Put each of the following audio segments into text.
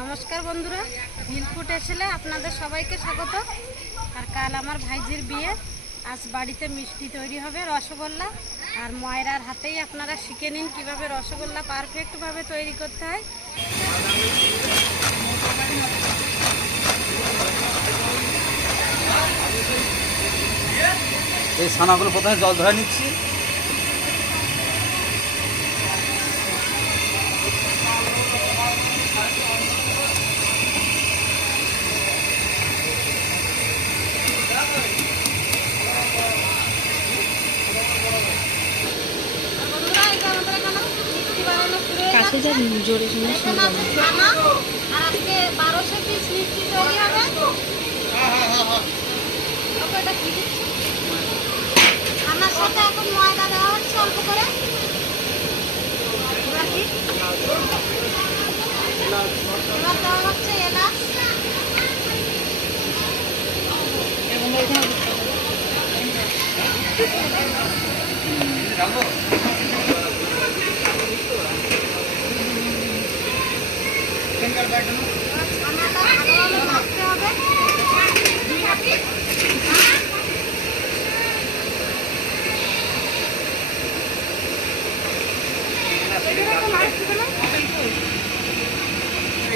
নমস্কার বন্ধুরা হিলফুট এসেলে আপনাদের সবাইকে স্বাগত। আর কাল আমার ভাইজির বিয়ে। আজ বাড়িতে মিষ্টি তৈরি হবে, রসগোল্লা। আর ময়রার হাতেই আপনারা শিখে নিন কীভাবে রসগোল্লা পারফেক্টভাবে তৈরি করতে হয়। এই ছানাগুলো প্রথমে জল ধরে নিচ্ছি। হবে। ওকে, এটা কি দিচ্ছ? ছানার সাথে এখন ময়দা দেওয়া হচ্ছে অল্প করে। এবার? দেওয়া হচ্ছে এলাচ ছানাটা ভালোভাবে ভাজতে হবে আর বন্ধুরা এদিকে কিন্তু দই বানানো চলছে এখন দই বানানো হয়ে গেলে মিষ্টি বানানো হবে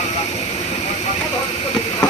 ちょっと。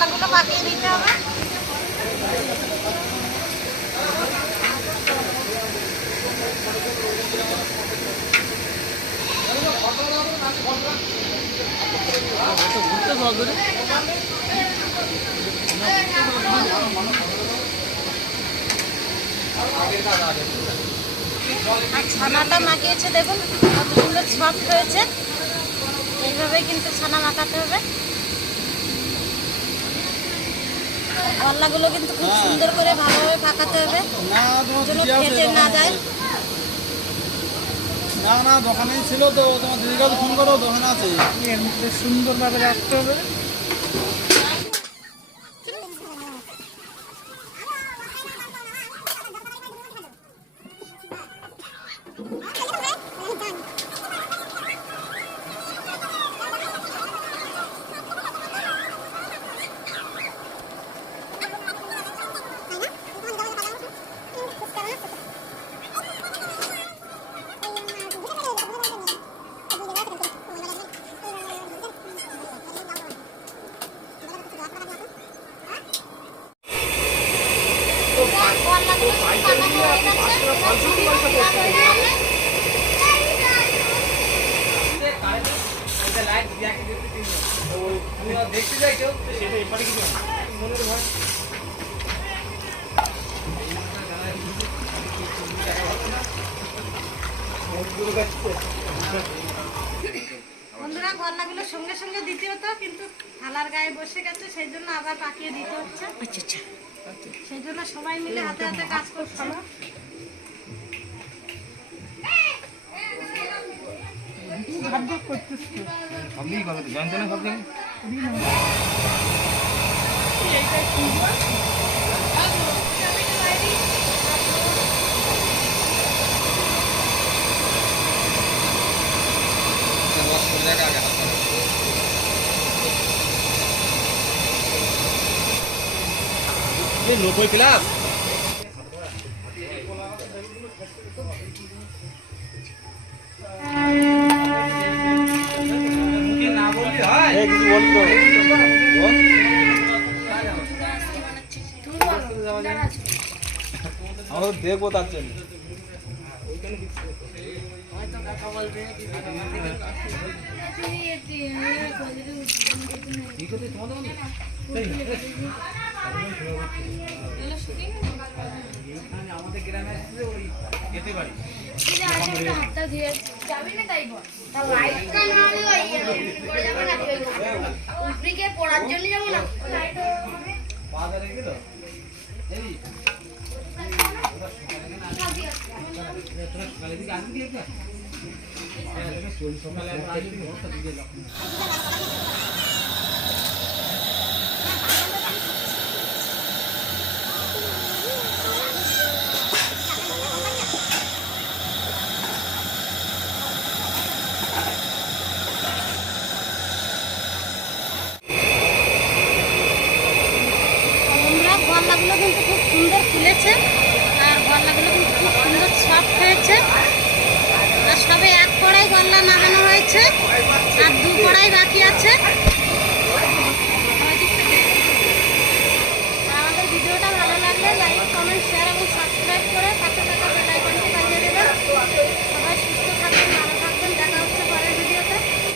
গরলাগুলো পাকিয়ে দিতে হবে। আর ছানাটা মাখিয়েছে, দেখুন কত সুন্দর সফট হয়েছে। এইভাবে কিন্তু ছানা মাখাতে হবে। গল্লাগুলো কিন্তু খুব সুন্দর করে ভালোভাবে পাকাতে হবে। না তোমার যেন ফেটে না যায়। না না দোকানেই ছিল তো তোমার দিদির কাছে ফোন করো দোকানে আছে। সুন্দরভাবে রাখতে হবে। দেখতে যাই কেউ সেটা এপারে কিছু মনের ভয় বন্ধুরা গল্লাগুলো সঙ্গে সঙ্গে দিতে হতো কিন্তু থালার গায়ে বসে গেছে সেই জন্য আবার পাকিয়ে দিতে হচ্ছে। আচ্ছা আচ্ছা। সেই জন্য সবাই মিলে হাতে হাতে কাজ করছে আপনি কথা জানতে না ভাবছেন নব্বই ক্লাস দেখব তার জন্য আমাদের গ্রামে আসছে ওই যেতে পারি পড়ার জন্য যাব না বাজারে গেল এই যাব গল্লাগুলো কিন্তু খুব সুন্দর ফুলেছে গল্লাগুলো খুব সুন্দর সফট হয়েছে আর সবে এক কড়াই গল্লা নামানো হয়েছে, আর দু কড়াই বাকি আছে।